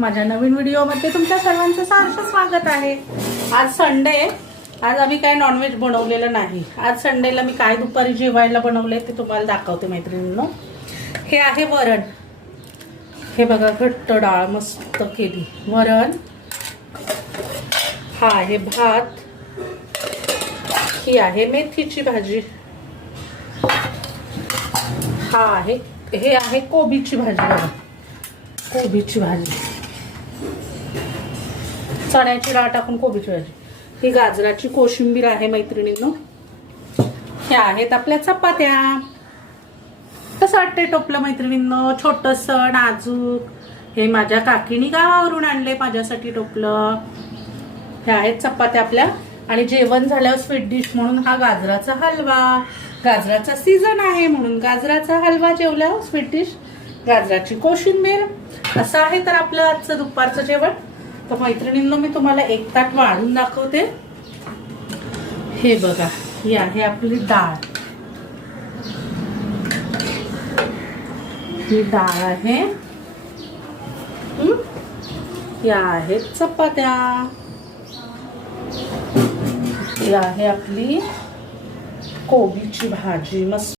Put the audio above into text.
माझ्या नवीन व्हिडिओमध्ये तुमच्या सर्वांचं सहर्ष स्वागत आहे। आज संडे, आज आम्ही काय नॉनव्हेज बनवलेलं नाही। आज संडेला मी काय दुपारी जेवायला बनवले ते तुम्हाला दाखवते मैत्रिणींनो। हे आहे वरण, हे बघा घट्ट डाळ मस्त केली वरण। हा आहे भात, ही आहे मेथीची भाजी, हा आहे हे आहे कोबीची भाजी बघा, कोबीची भाजी, चण्याची डाळ टाकून कोबीची भाजी, ही गाजराची कोशिंबीर आहे मैत्रिणींनो। ह्या आहेत आपल्या चपात्या। कसं वाटतंय टोपलं मैत्रिणींनो, छोटंसं नाजूक। हे माझ्या काकीनी गावावरून आणले माझ्यासाठी टोपलं। ह्या आहेत चपात्या आपल्या। आणि जेवण झाल्यावर स्वीट डिश म्हणून हा गाजराचा हलवा, गाजराचा सीझन आहे म्हणून गाजराचा हलवा जेवल्यावर स्वीट डिश, गाजराची कोशिंबीर। असं आहे तर आपलं आजचं दुपारचं जेवण। तर मैत्रिणींनो मी तुम्हाला एक ताट वाढून दाखवते। हे बघा, ही आहे आपली डाळ, ही डाळ आहे, या आहेत चपात्या, ही आहे आपली कोबीची भाजी मस्त।